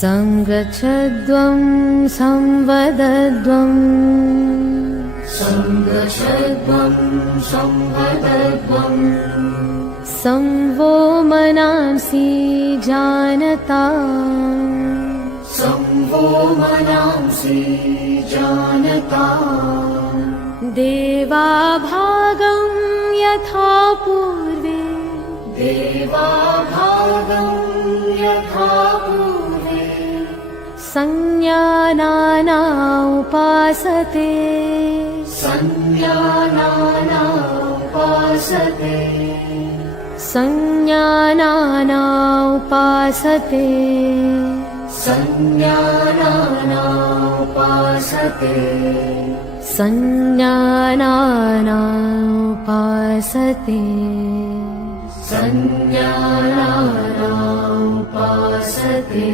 संगच्छध्वं संवदध्वं संगच्छध्वं संवदध्वं संवो मनांसि जानता संवो मनांसि जानता देवाभागं यथा पूर्वे देवाभागं यथा पूर्वे संज्ञानाना उपासते संज्ञानाना उपासते संज्ञानाना उपासते संज्ञानाना उपासते संज्ञानाना उपासते संज्ञानाना उपासते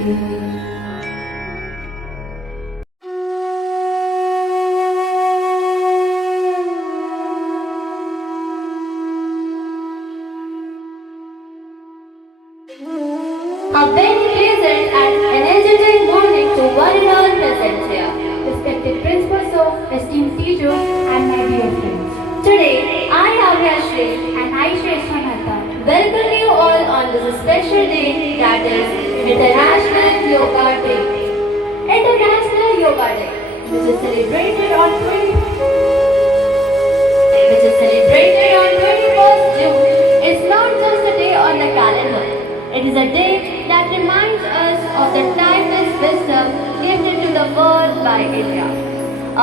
A very pleasant and energetic morning to one and all present here, respected principals of esteemed teachers and my dear friends. Today, I, Avyashri and I, Shrestha Mehta, welcome you all on this special day, that is International Yoga Day. International Yoga Day, which is celebrated on 21st June, is not just a day on the calendar. It is a day that reminds us of the timeless wisdom gifted to the world by India.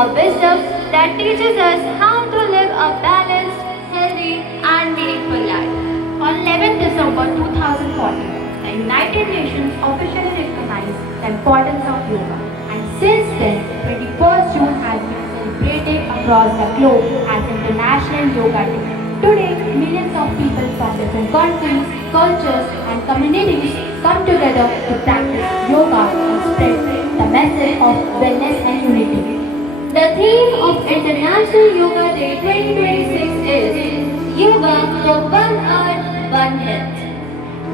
A wisdom that teaches us how to live a balanced, healthy and meaningful life. On 11th December 2014, the United Nations officially recognized the importance of yoga. And since then, 21st June has been celebrated across the globe as International Yoga Day. Today, millions of people from different countries, cultures and communities come together to practice yoga and spread the message of wellness and unity. The theme of International Yoga Day 2026 is Yoga for One Earth, One Health.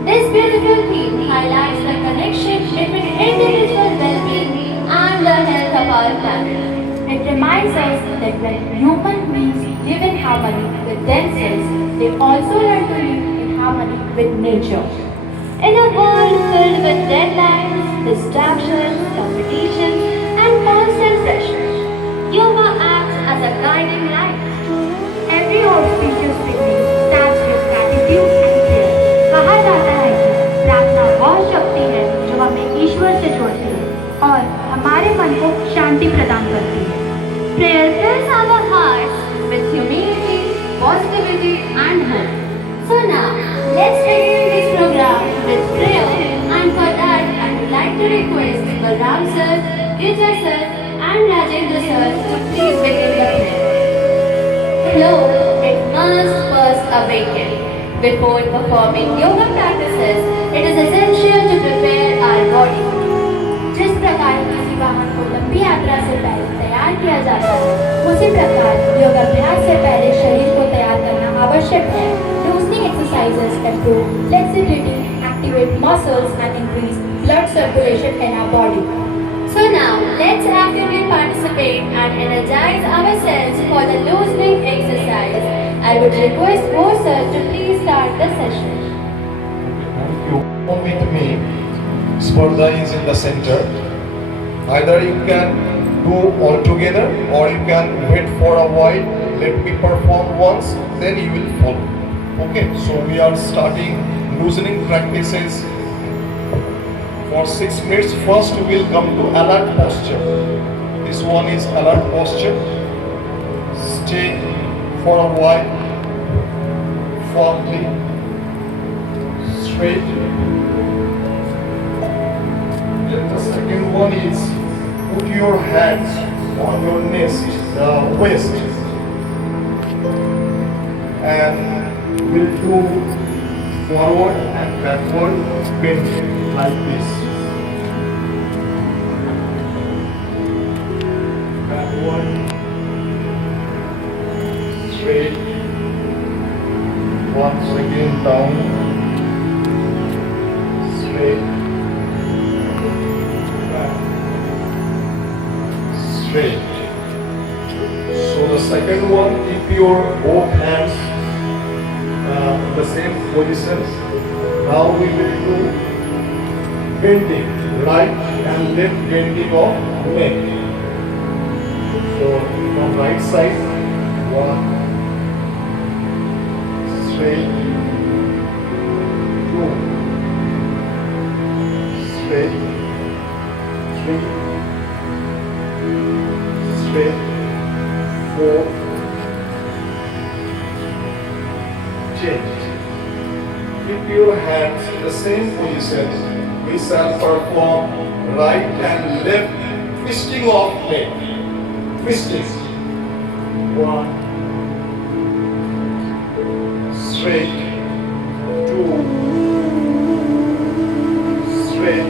This beautiful theme highlights the connection between individual well-being and the health of our planet. It reminds us that when human beings live in harmony with themselves, they also learn to live in harmony with nature. In a world filled with deadlines, distractions, competitions, and constant pressure, yoga acts as a guiding light. Every auspicious beginning starts with gratitude and prayer. कहा जाता है कि प्रार्थना वह शक्ति है जो हमें ईश्वर से जोड़ती है और हमारे मन को शांति प्रदान करती है. Prayer fills our hearts with humility, positivity and hope. So now, let's begin this program with prayer, and for that I would like to request Balram sir, Vijay sir and Rajendra sir to please begin the prayer. Flow, it must first awaken. Before performing yoga practices, it is essential to prepare our body. जिस प्रकार किसी वाहन को लंबी यात्रा से पहले तैयार किया जाता है, उसी प्रकार योगाभ्यास से पहले शरीर को तैयार करना आवश्यक है. Loosening exercises improve flexibility, activate muscles and increase blood circulation in our body. So now, let's actively participate and energize ourselves for the loosening exercise. I would request Mo sir to please start the session. Thank you. Come with me. Spardha is in the center. Either you can do all together or you can wait for a while. Let me perform once, then you will follow. Okay, so we are starting loosening practices for 6 minutes. First we will come to alert posture. This one is alert posture. Stay for a while, firmly, straight. Then the second one is put your hands on your nest, the waist, and we'll do forward and backward bend like this. Backward, straight, once again down, straight, your both hands in the same positions. Now we will do bending, right and left bending of neck. So from right side, one, straight, two, straight, three, straight, four, change. Keep your hands in the same position. We shall perform right and left twisting of neck. Twisting. One, straight, two, straight,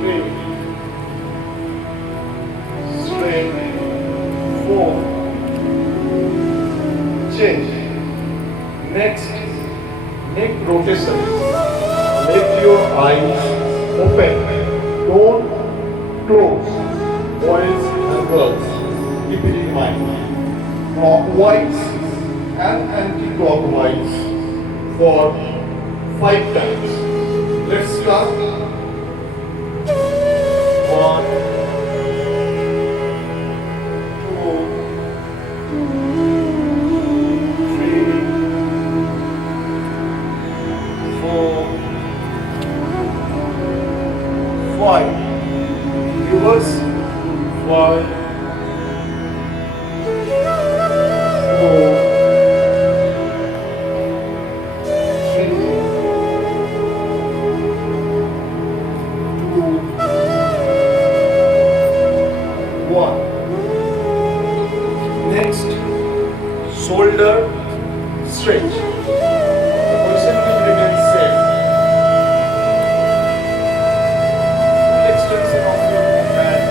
three, straight, four. Change. Next, neck rotation. Let your eyes open. Don't close. Boys and girls, keep it in mind. Clockwise and anti-clockwise for 5 times. Let's start. 1, 5. Reverse. 5, 4, 3, 2, 1. Next, shoulder stretch. The position will remain same. Extension of your hand.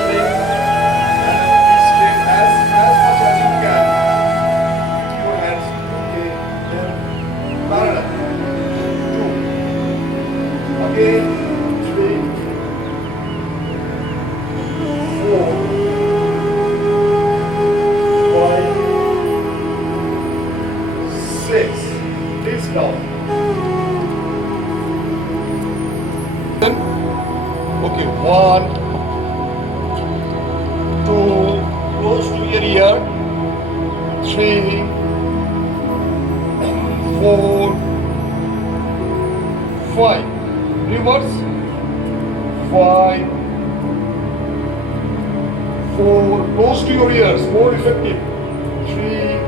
Straight and straight as much as you can. Keep your hands parallel. 2. Again, 3, 4, 5, 6. Please down. Okay, 1, 2, close to your ear. 3, 4, 5. Reverse. 5, 4, close to your ears, more effective. 3,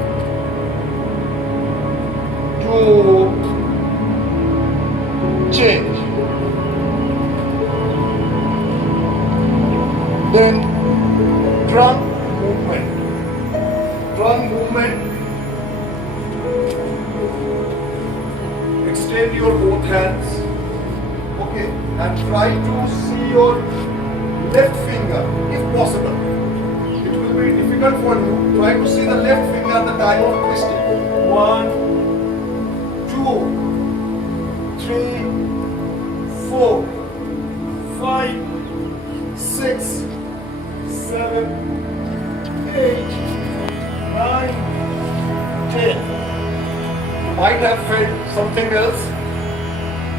2, change. Then trunk movement. Trunk movement. Extend your both hands. Okay, and try to see your left finger if possible. It will be difficult for you. Try to see the left finger at the time of twisting. 1, 2, 3, 4, 5, 6, 7, 8, 9, 10. You might have felt something else.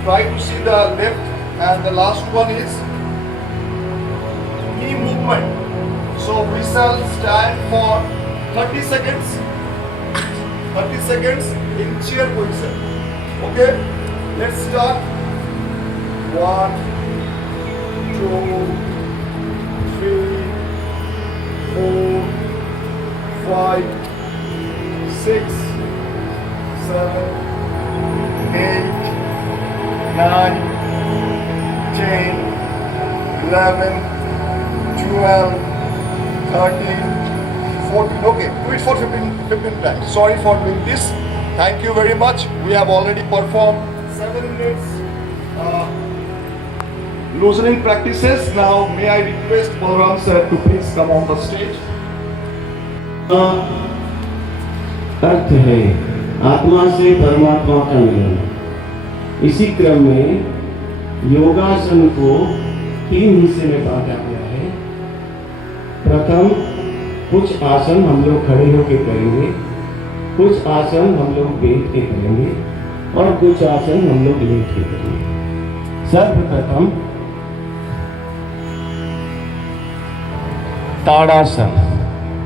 Try to see the left, and the last one is knee movement. So we shall stand for 30 seconds. 30 seconds in chair position. Okay? Let's start. 1, 2, 3, 4, 5, 6, 7, 8, 9, 10, 11, 12, 13, 14. Okay, do it for 15 times. Sorry for doing this. Thank you very much. We have already performed 7 minutes loosening practices. Now may I request Balram sir to please come on the stage. अर्थ है आत्मा से परमात्मा का मिलन। इसी क्रम में योगासन को 3 हिस्से में बांटा गया है। प्रथम कुछ आसन हम लोग खड़े होकर करेंगे, कुछ आसन हम लोग बैठ के करेंगे और कुछ आसन हम लोग लेट के करेंगे। सर्वप्रथम ताड़ासन।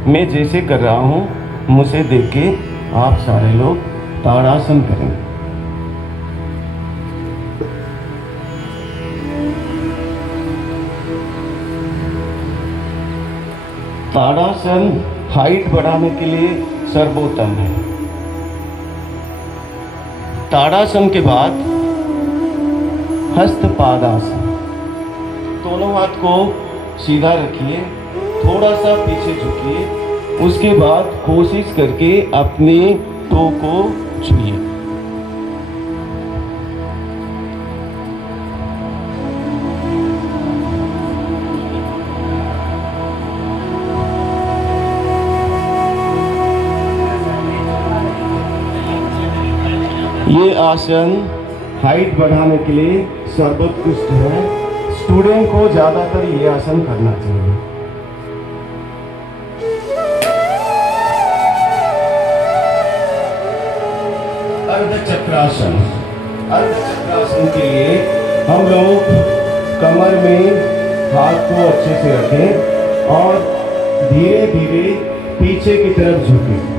मैं जैसे कर रहा हूं मुझे देख के आप सारे लोग ताड़ासन करेंगे। ताड़ासन हाइट बढ़ाने के लिए सर्वोत्तम है। ताड़ासन के बाद हस्तपादासन। दोनों हाथ को सीधा रखिए, थोड़ा सा पीछे झुकिए, उसके बाद कोशिश करके अपने टो को छूइए। ये आसन हाइट बढ़ाने के लिए सर्वोत्कृष्ट है। स्टूडेंट को ज्यादातर ये आसन करना चाहिए। अर्धचक्रासन। अर्धचक्रासन के लिए हम लोग कमर में हाथ को अच्छे से रखें और धीरे धीरे पीछे की तरफ झुकें।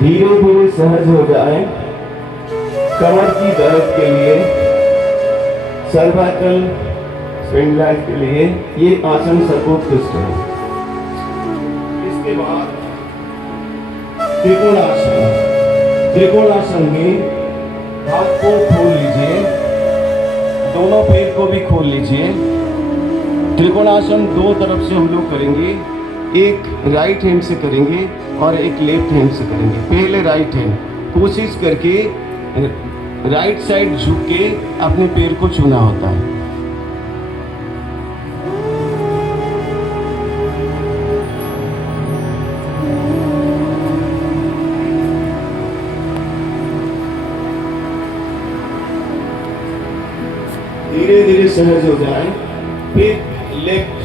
धीरे धीरे सहज हो जाए। कमर की दर्द के लिए, सर्वाइकल स्पॉन्डिलाइटिस के लिए ये आसन सर्वोत्कृष्ट है। इसके बाद त्रिकोणासन। त्रिकोणासन में हाथ को खोल लीजिए, दोनों पैर को भी खोल लीजिए। त्रिकोणासन दो तरफ से हम लोग करेंगे, एक राइट हैंड से करेंगे और एक लेफ्ट हैंड से करेंगे। पहले राइट हैंड, कोशिश करके राइट साइड झुक के अपने पैर को छूना होता है। धीरे धीरे सहज हो जाए। फिर लेफ्ट।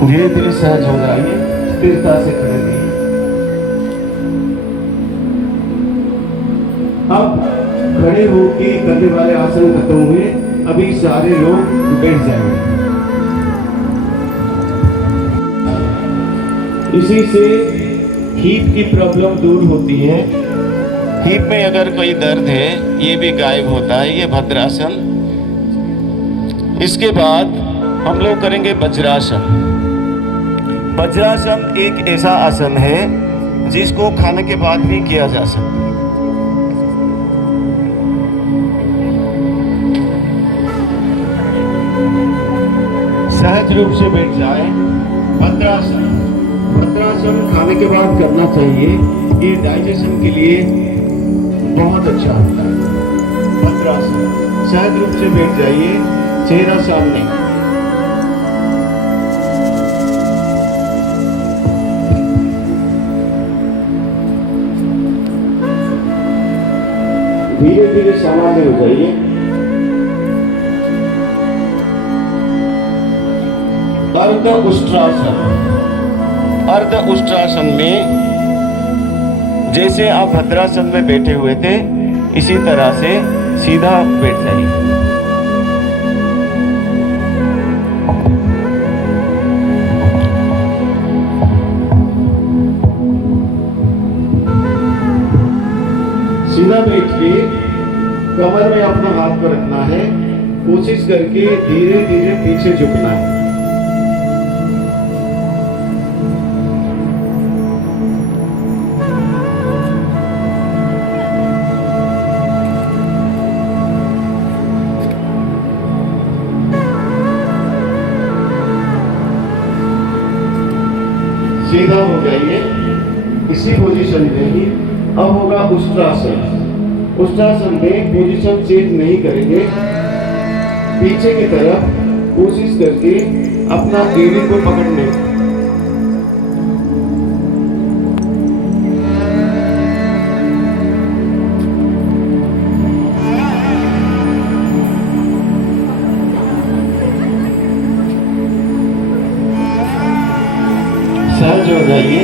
धीरे धीरे सहज हो जाइए, स्थिरता से खड़े रहिए। अब खड़े होके करने वाले आसन खत्म हुए, अभी सारे लोग बैठ जाएंगे। इसी से हीप की प्रॉब्लम दूर होती है। हीप में अगर कोई दर्द है ये भी गायब होता है, ये भद्रासन। इसके बाद हम लोग करेंगे वज्रासन। वज्रासन एक ऐसा आसन है जिसको खाने के बाद भी किया जा सकता है। सहज रूप से बैठ जाए। भद्रासन। भद्रासन खाने के बाद करना चाहिए, ये डाइजेशन के लिए बहुत अच्छा होता है। भद्रासन। सहज रूप से बैठ जाइए, चेहरा सामने। धीरे धीरे सामान्य हो जाइए। अर्ध उष्ट्रासन। अर्ध उष्ट्रासन में जैसे आप भद्रासन में बैठे हुए थे इसी तरह से सीधा बैठ जाइए। सीधा बैठ के कमर में अपना हाथ को रखना है, कोशिश करके धीरे धीरे पीछे झुकना है। सीधा हो जाइए इसी पोजीशन में ही। अब होगा उष्ट्रासन। उष्टासन में पोजीशन चेंज नहीं करेंगे। पीछे की तरफ कोशिश करके अपना एड़ी को पकड़ने की। सहज हो जाइए।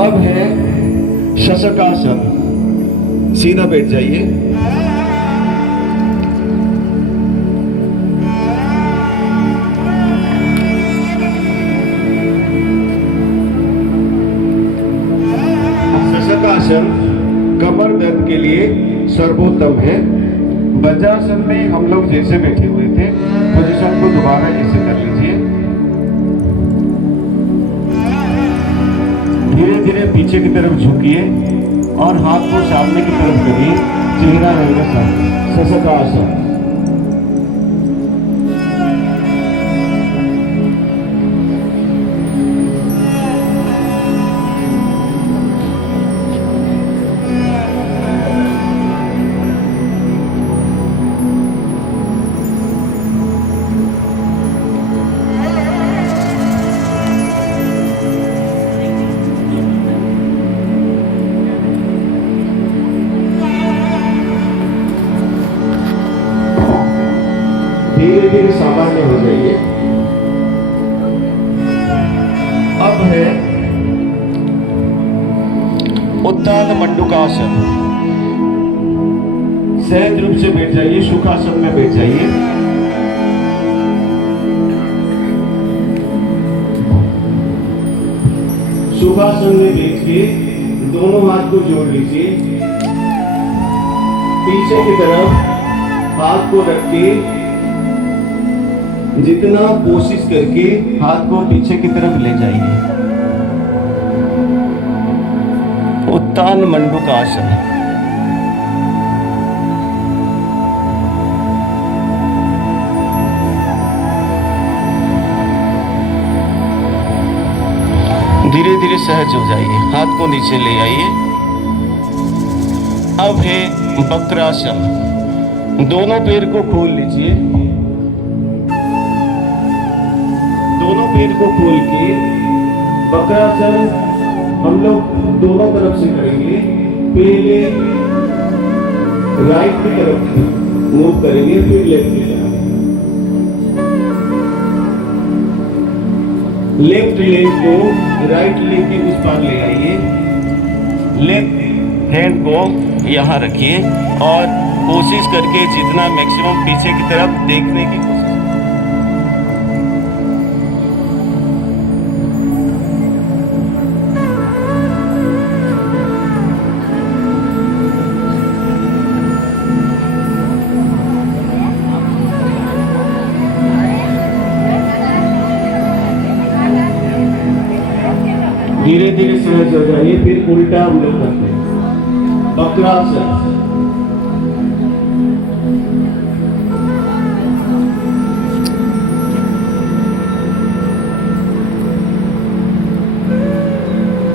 अब है शशकासन। सीधा बैठ जाइए। शशकासन कमर दर्द के लिए सर्वोत्तम है। वज्रासन में हम लोग जैसे बैठे हुए थे, पोजीशन को दोबारा ऐसे कर लीजिए। धीरे धीरे पीछे की तरफ झुकिए और हाथ को सामने की तरफ करिए। चेहरा रहेगा सामने। शशकासन। धीरे धीरे सामान्य हो जाइए। अब है उत्तान मंडूकासन। सहज रूप से बैठ जाइए। सुखासन में बैठ जाइए। सुखासन में बैठ के दोनों हाथ को जोड़ लीजिए। पीछे की तरफ हाथ को रख के जितना कोशिश करके हाथ को पीछे की तरफ ले जाइए। उत्तान मंडूकासन। धीरे धीरे सहज हो जाइए। हाथ को नीचे ले आइए। अब है वक्रासन। दोनों पैर को खोल लीजिए। दोनों पैर को खोल के वक्रासन हम लोग दोनों तरफ से करेंगे। पहले राइट की तरफ मूव करेंगे, फिर लेफ्ट की तरफ। लेफ्ट लेग को राइट लेग के उस पार ले आइए। लेफ्ट हैंड को यहाँ रखिए और कोशिश करके जितना मैक्सिमम पीछे की तरफ देखने की कोशिश। धीरे धीरे सहज हो जाइए। फिर उल्टा हम लोग करते हैं। वक्रासन।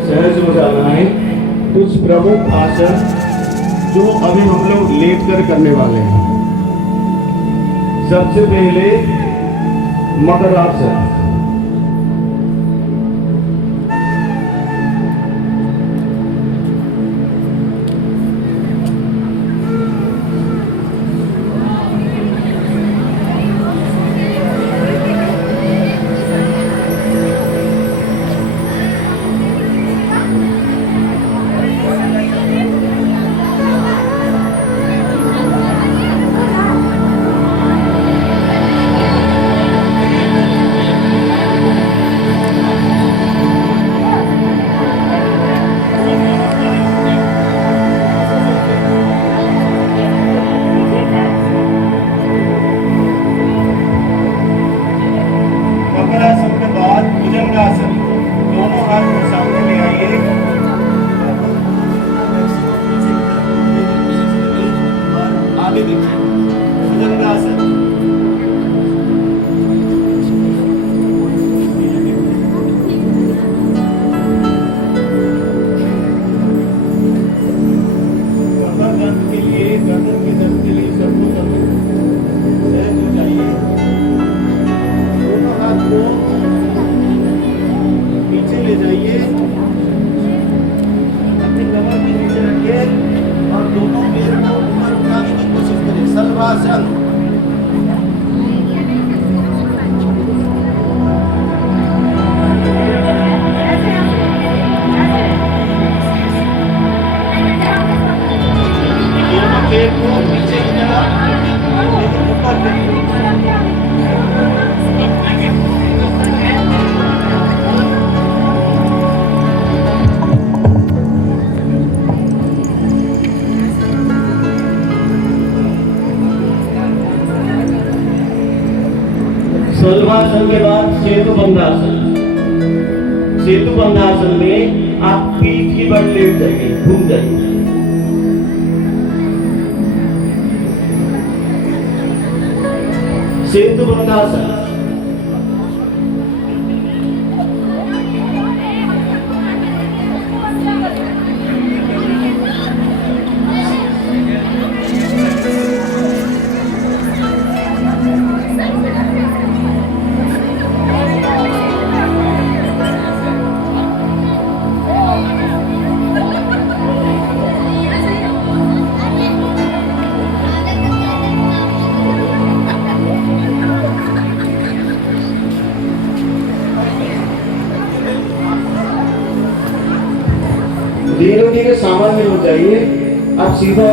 सहज हो जाना है। कुछ प्रमुख आसन जो अभी हम लोग लेट कर करने वाले हैं। सबसे पहले मकरासन। त्रिकोणासन के बाद सेतु बंधासन। सेतु बंधासन में आप पीठ की बल लेट जाएंगे, घूम जाएंगे। सेतु बंधासन। धीरे धीरे सामान्य हो जाइए, आप सीधा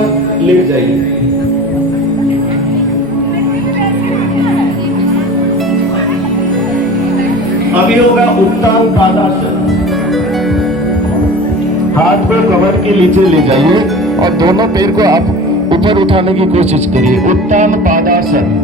लेट जाइए। अभी होगा उत्तान पादासन। हाथ को कमर के नीचे ले जाइए और दोनों पैर को आप ऊपर उठाने की कोशिश करिए। उत्तान पादासन।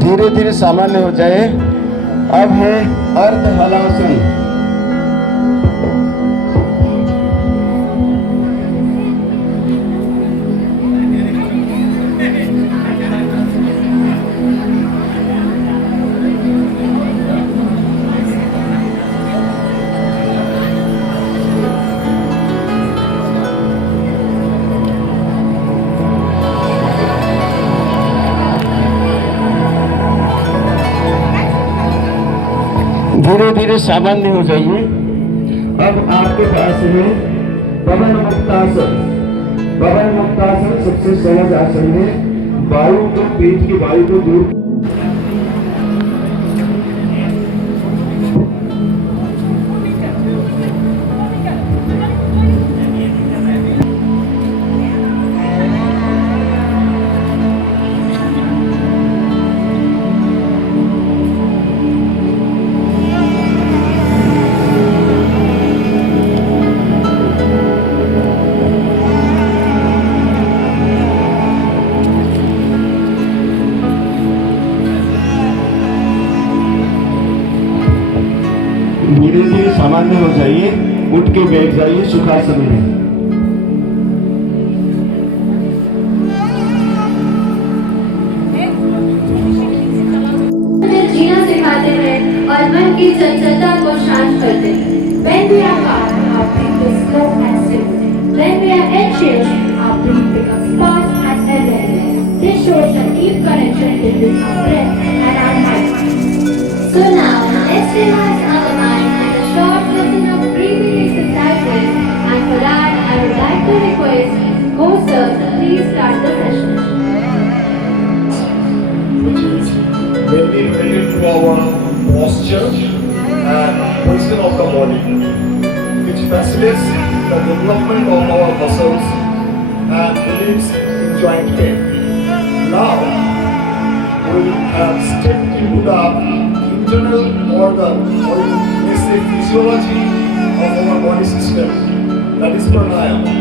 धीरे धीरे सामान्य हो जाए। अब है अर्ध हलासन। धीरे धीरे सामान्य हो जाइए। अब आपके पास है पवन मुक्तासन। पवन मुक्तासन सबसे सहज आसन है। वायु को, पेट की वायु को दूर। धीरे धीरे सामान्य हो जाइए, उठ के बैठ जाइए सुखासन में। जीना सिखाते हैं और मन की चंचलता को शांत करते हैं। When we are calm, our breath is slow and steady. When we are anxious, our breath becomes fast and irregular. This shows a deep connection between our breath and our mind. So now, let's relax our mind and a short session of breathing exercises. And for that, I would like to request host sir to please start the session. Which is when we relate to our posture and position of the body, which facilitates the development of our muscles and relieves in joint pain. Now, we have stepped into the internal organ, or you may say physiology of our body system, that is pranayama.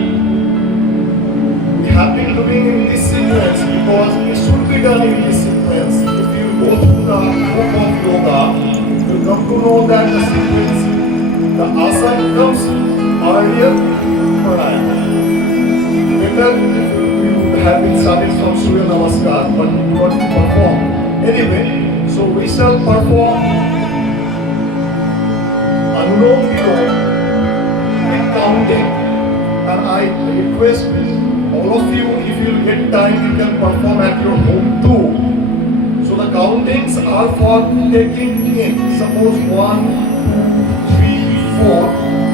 We have been doing in this sequence because it should be done in this sequence. If you go through the book of yoga, you come to know that the sequence, the asana comes earlier pranayama. Better if you have been started from Surya Namaskar, but you want to perform. Anyway, so we shall perform Anulom Vilom with counting, and I request all of you, if you get time, you can perform at your home too. So the countings are for taking in. Suppose 1, 2, 3, 4.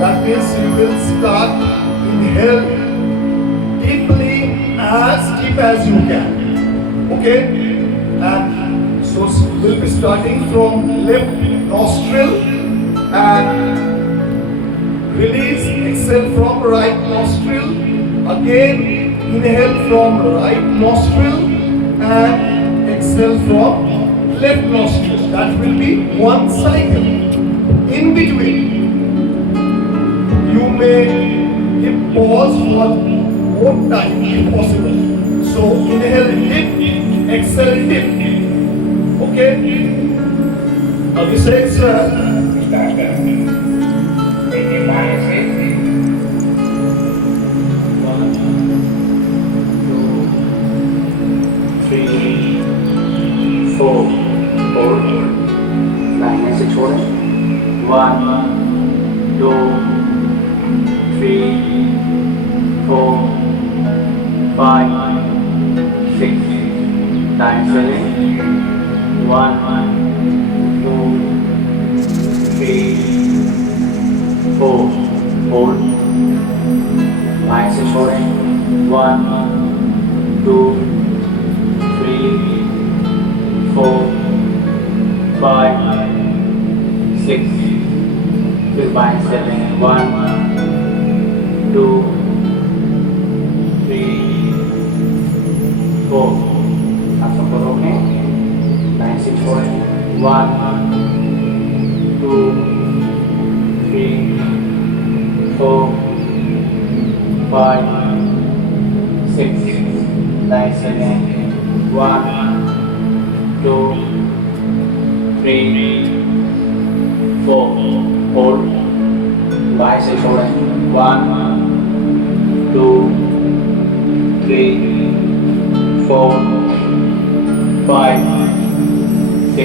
That means you will start inhale deeply, as deep as you can. Okay? And so we'll be starting from left nostril and release, exhale from right nostril. Again inhale from right nostril and exhale from left nostril. That will be one cycle. In between, you may give pause for more time if possible. So inhale dip, exhale dip. Okay? Abhishek sir. Four, line से छोड़ें 1 2 3 4 5 6 line से लें 1 2 3 4 hold line से छोड़ें 1 2 3 4 5 6 फिर बाएं से लें 1 2 3 4 सांसों को रोकें लाइन से छोड़ें 1 2 3 4 5 6 लाइन से लें 1 2 3 4 होल्ड बाएं से छोड़ें 1 2 3 4 5 6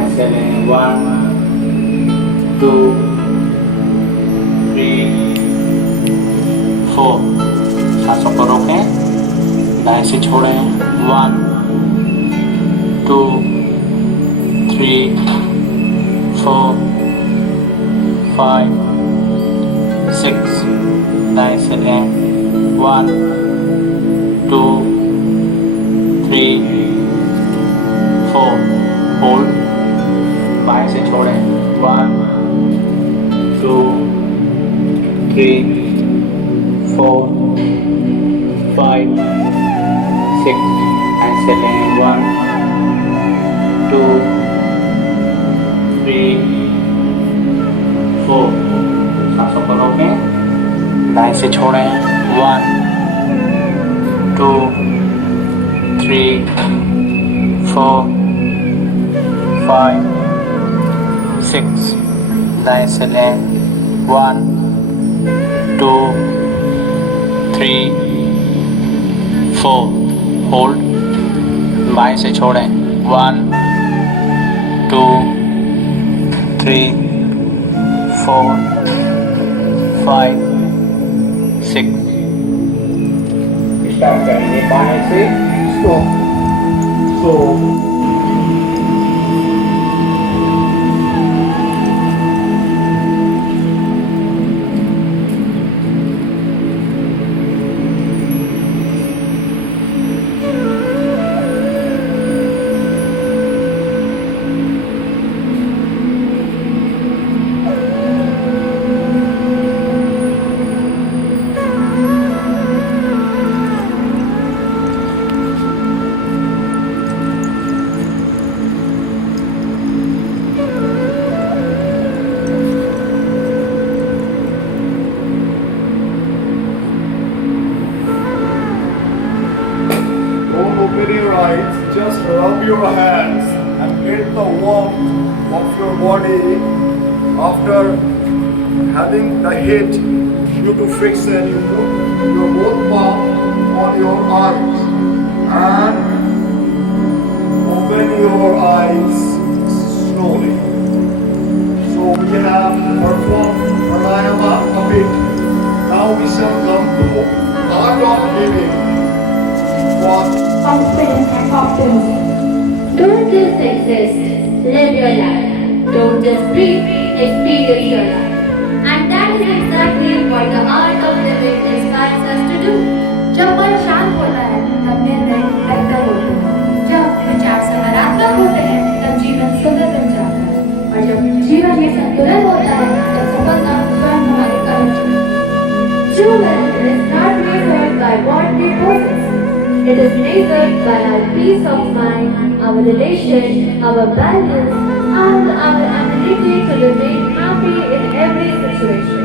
ऐसे लें 1 2 3 4 सांसों को रोकें दाएं से छोड़ें 1 2 3 4 5 6 दाएं से लें 1 2 3 4 होल्ड बाएं से छोड़ें 1 2 3 4 5 6 ऐसे लें 1 2 3 4 सांसों को रोकें दाएं से छोड़ें 1 2 3 4 5 6 दाएं से लें 1 2 3 4 होल्ड बाएं से छोड़ें 1 2 3 4 5 6 स्टार्ट करेंगे बाएं से stop so Open your eyes, just rub your hands and get the warmth of your body after having the heat due to friction. You put your both palms on your eyes and open your eyes slowly. So we have performed pranayama a bit. Now we shall come to art of living. Confidence and optimism. Don't just exist, live your life. Don't just breathe, experience your life. And that is exactly what the art of living inspires us to do. जब मन शांत होता है तब निर्णय बेहतर होते हैं। जब विचार सकारात्मक होते हैं तब जीवन सुंदर बन जाता है। और जब जीवन में संतुलन होता है तब सफलता स्वयं हमारे कदम चुनती है। True wealth is not measured by what we It is measured by our peace of mind, our relation, our values, and our ability to remain happy in every situation.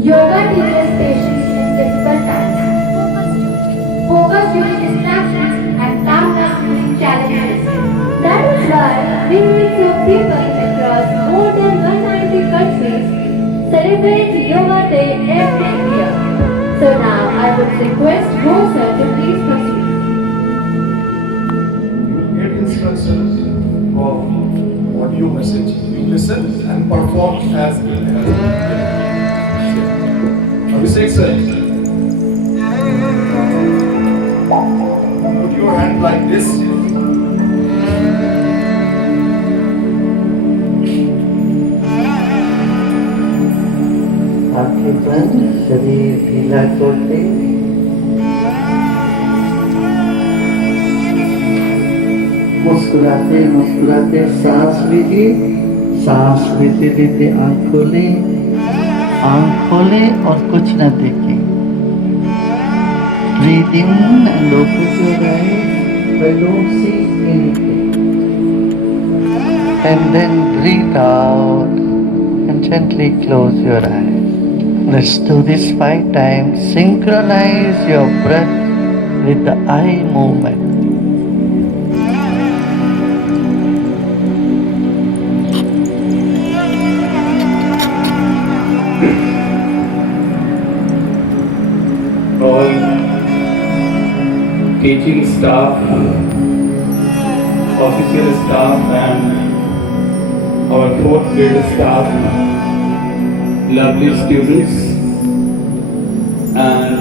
Yoga teaches patience in difficult times, focus during distractions, and calmness during challenges. That is why we meet your people across more than 190 countries celebrate Yoga Day every year. So now I would request Rosa to please proceed. You get instructions for audio message. You listen and perform as it has. Abhishek sir, put your hand like this. आंखें बंद, शरीर ढीला छोड़ दे। मुस्कुराते मुस्कुराते सांस लीजिए, सांस लेते लेते आंख खोलें, आंख खोलें और कुछ न देखें। Breathe in and open your eyes, but don't see anything. And then breathe out and gently close your eyes. Let's do this 5 times. Synchronize your breath with the eye movement. All teaching staff, official staff, and our 4th grade staff, lovely students, and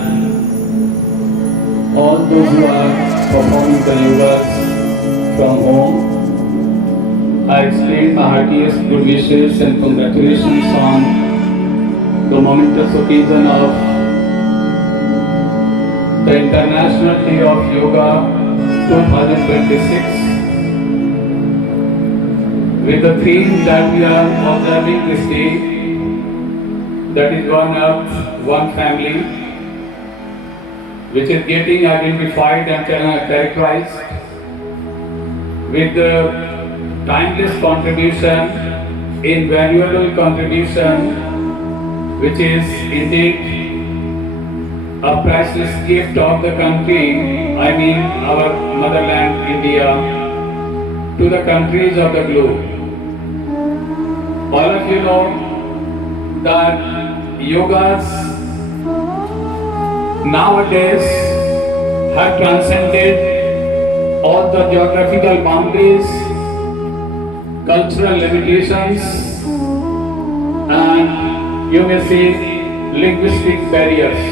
all those who are performing the yogas from home. I extend my heartiest good wishes and congratulations on the momentous occasion of the International Day of Yoga 2026, with the theme that we are observing this day, that is one earth, one family, which is getting identified and characterized with the timeless contribution, invaluable contribution, which is indeed a priceless gift of the country, I mean our motherland India, to the countries of the globe. All of you know that yogas nowadays have transcended all the geographical boundaries, cultural limitations, and you may say linguistic barriers.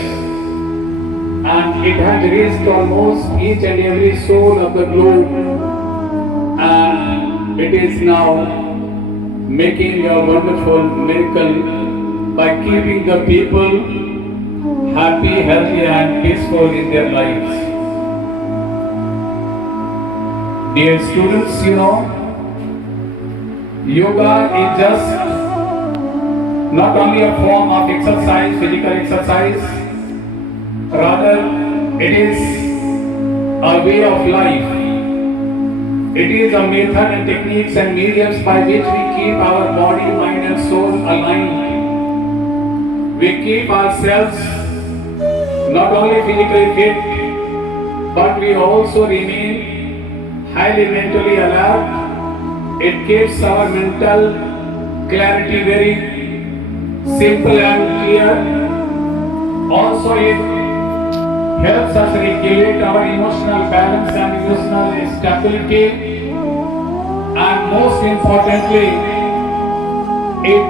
And it has reached almost each and every soul of the globe, and it is now making a wonderful miracle by keeping the people happy, healthy, and peaceful in their lives. Dear students, you know, yoga is just not only a form of exercise, physical exercise, rather it is a way of life. It is a method and techniques and mediums by which we keep our body, mind and soul aligned. We keep ourselves not only physically fit, but we also remain highly mentally alert. It keeps our mental clarity very simple and clear. Also it helps us regulate our emotional balance and emotional stability, and most importantly, it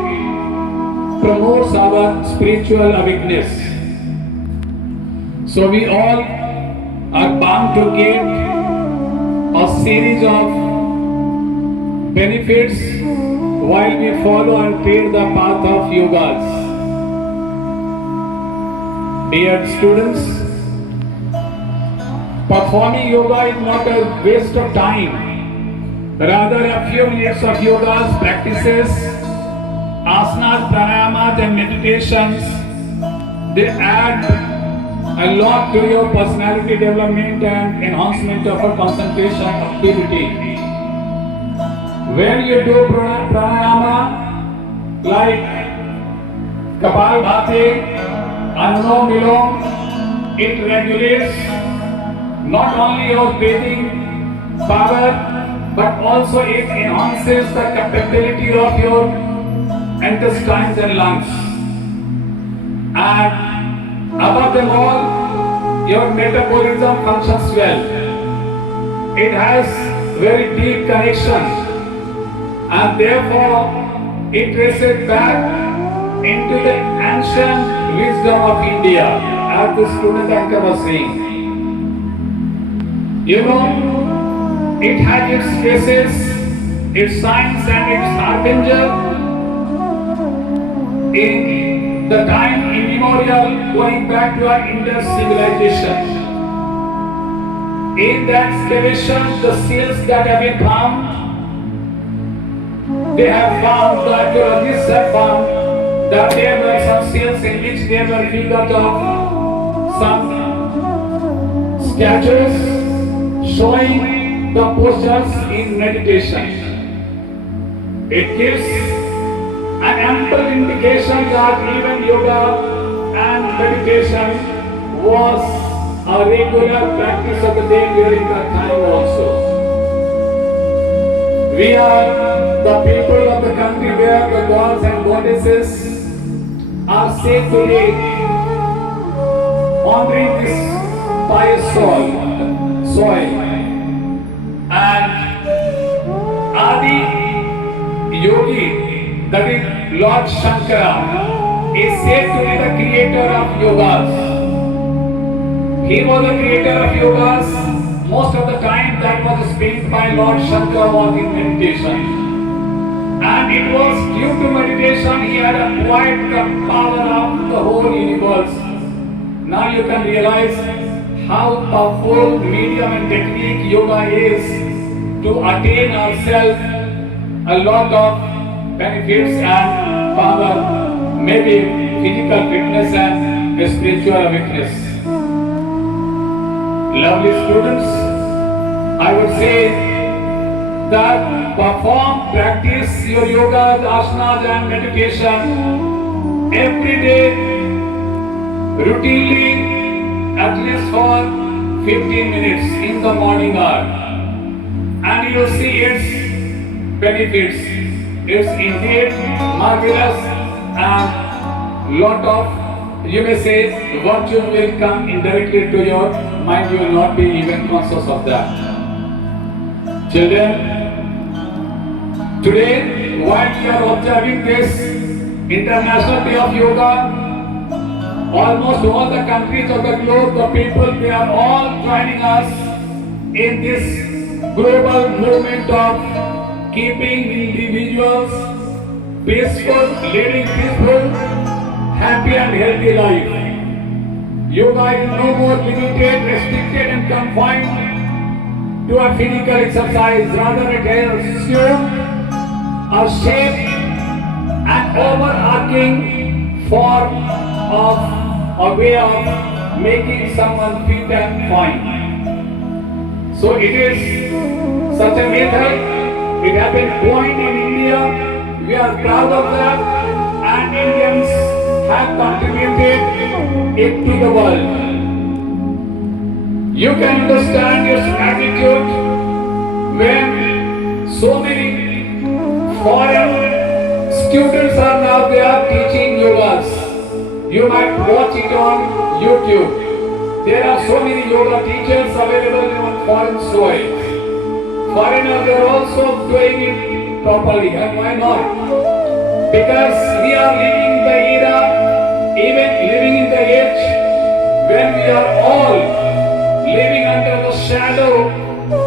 promotes our spiritual awakeness. So we all are bound to get a series of benefits while we follow and tread the path of yogas. Dear students, performing yoga is not a waste of time. Rather, a few minutes of yogas, practices, asanas, pranayamas and meditations, they add a lot to your personality development and enhancement of a concentration ability. When you do pranayama like Kapalbhati, Anulom Vilom, it regulates not only your breathing power but also it enhances the capability of your intestines and lungs. And above them all, your metabolism functions well. It has very deep connection and therefore it traces back into the ancient wisdom of India, as the student anchor was saying. You know, it has its traces, its signs and its harbinger in the time immemorial going back to our Indus civilization. In that excavation, the seals that have been found, they have found, the archaeologists have found that there were some seals in which there were figures of some statues showing the postures in meditation. It gives an ample indication that even yoga and meditation was a regular practice of the day during that time also. We are the people of the country where the gods and goddesses are said to be honoring this pious soil. And Adi Yogi, that is Lord Shankara, is said to be the creator of yogas. He was the creator of yogas. Most of the time that was spent by Lord Shankara was in meditation. And it was due to meditation he had acquired the power of the whole universe. Now you can realize how powerful medium and technique yoga is to attain ourselves a lot of benefits and power, maybe physical fitness and spiritual awakeness. Lovely students, I would say that perform, practice your yogas, asanas and meditation every day, routinely, at least for 15 minutes in the morning hour. And you will see its benefits. It's indeed marvelous and lot of, you may say, virtue will come indirectly to your mind. You will not be even conscious of that. Children, today while we are observing this International Day of Yoga, almost all the countries of the globe, the people, they are all joining us in this global movement of keeping individuals peaceful, leading peaceful, happy and healthy life. Yoga is no more limited, restricted and confined to a physical exercise. Rather it has assumed a shape and overarching form of a way of making someone fit and fine. So it is such a method. It has been coined in India. We are proud of that, and Indians have contributed it to the world. You can understand its magnitude when so many foreign students are now there teaching yogas. You might watch it on YouTube. There are so many yoga teachers available on foreign soil. Foreigners are also doing it properly, and why not? Because we are living in the era, even living in the age when we are all living under the shadow,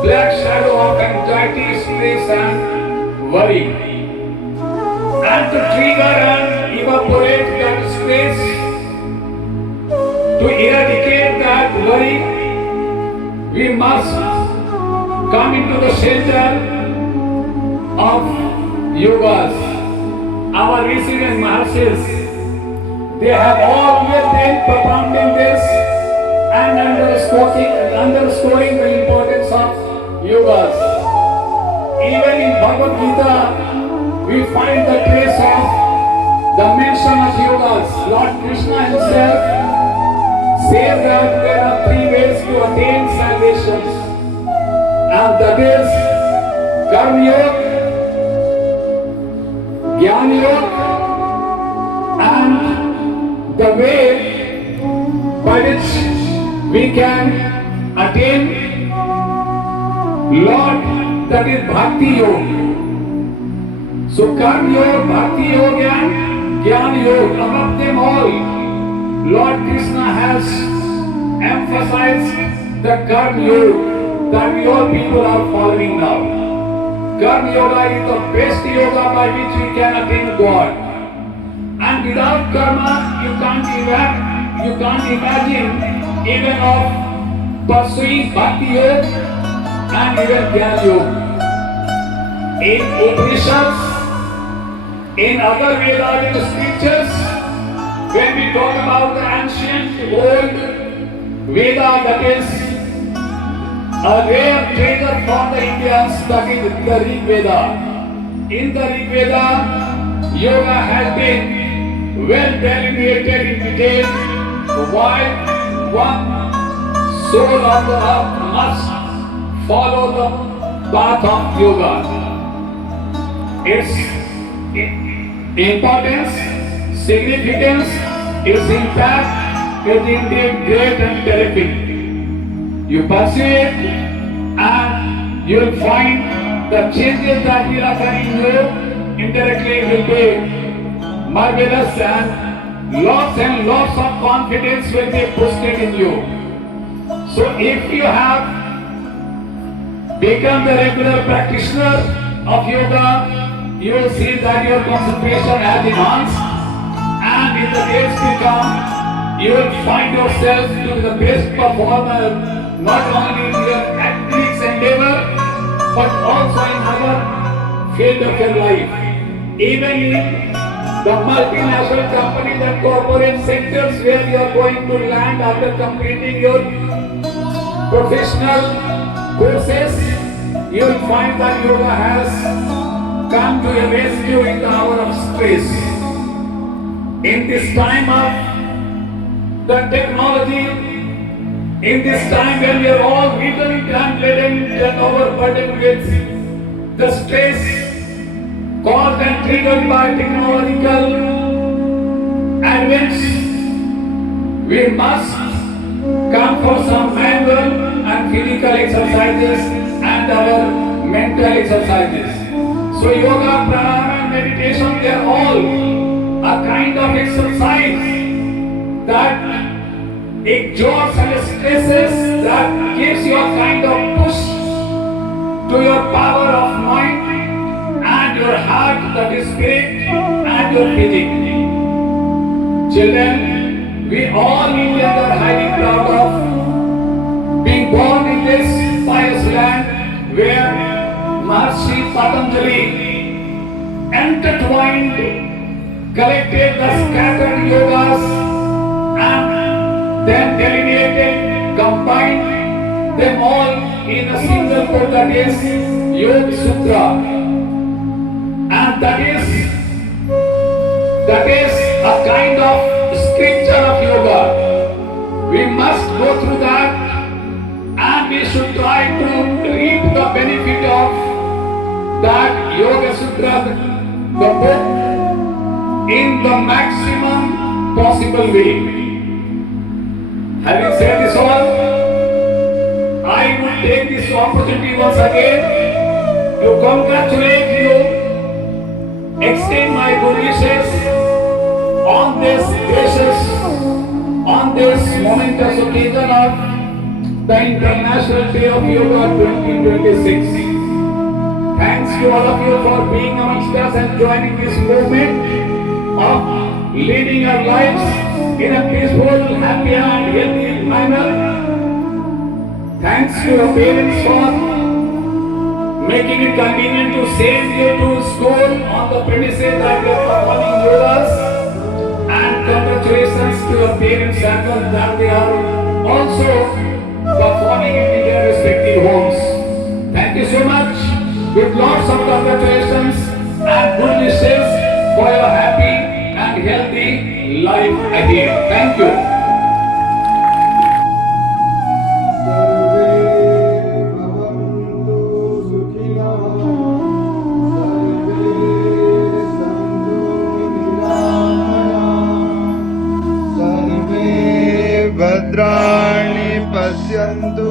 black shadow of anxiety, stress and worry. And to trigger and evaporate that stress, to eradicate that worry, we must come into the center of yogas. Our rishis and maharshis, they have always been propounding this and underscoring the importance of yogas. Even in Bhagavad Gita, we find the trace of the mention of yogas. Lord Krishna himself says that there are three ways to attain salvation, and that is Karma Yoga, Jnana Yoga, and the way by which we can attain Lord, that is Bhakti Yoga. So Karma Yoga, Bhakti Yoga and Jnana Yoga, above them all, Lord Krishna has emphasized the Karma Yoga that we all people are following now. Karma Yoga is the best yoga by which we can attain God. And without karma, you can't imagine even of pursuing Bhakti Yoga and even Jnana Yoga. In Upanishads, in other Vedic scriptures, when we talk about the ancient old Veda, that is a rare treasure from the Indians, that is the Rig Veda. In the Rig Veda, yoga has been well delineated in detail why one soul of the earth must follow the path of yoga. Its importance, significance, its impact is indeed great and terrific. You pursue it and you will find the changes that will occur in you indirectly will be marvelous, and lots of confidence will be boosted in you. So if you have become the regular practitioner of yoga, you will see that your concentration has enhanced, and in the days to come, you will find yourself to be the best performer, not only in your academics endeavor, but also in other field of your life. Even in the multinational companies and corporate sectors where you are going to land after completing your professional courses, you will find that yoga has come to your rescue in the hour of stress. In this time of the technology, in this time when we are all weakened and laden and overburdened with the stress caused and triggered by technological advance, we must come for some manual and physical exercises and our mental exercises. So yoga, pranayama and meditation, they are all a kind of exercise that exhausts and stresses, that gives you a kind of push to your power of mind and your heart, that is spirit, and your physique. Children, we all Indians are highly proud of being born in this pious land where Maharishi Patanjali intertwined, collected the scattered yogas and then delineated, combined them all in a single book, that is Yoga Sutra. And that is a kind of scripture of yoga. We must go through that, and we should try to reap the benefit of that Yoga Sutra, the book, in the maximum possible way. Having said this all, I would take this opportunity once again to congratulate you, extend my good wishes on this momentous occasion of the International Day of Yoga 2026. Thanks to all of you for being amongst us and joining this movement of leading our lives in a peaceful, happy and healthy manner. Thanks to your parents for making it convenient to send you to school on the premises that you are performing yogas. And congratulations to your parents as well that they are also performing it in their respective homes. Thank you so much. With lots of congratulations and good wishes for your happy and healthy life ahead. Thank you. सर्वे भद्राणि पश्यन्तु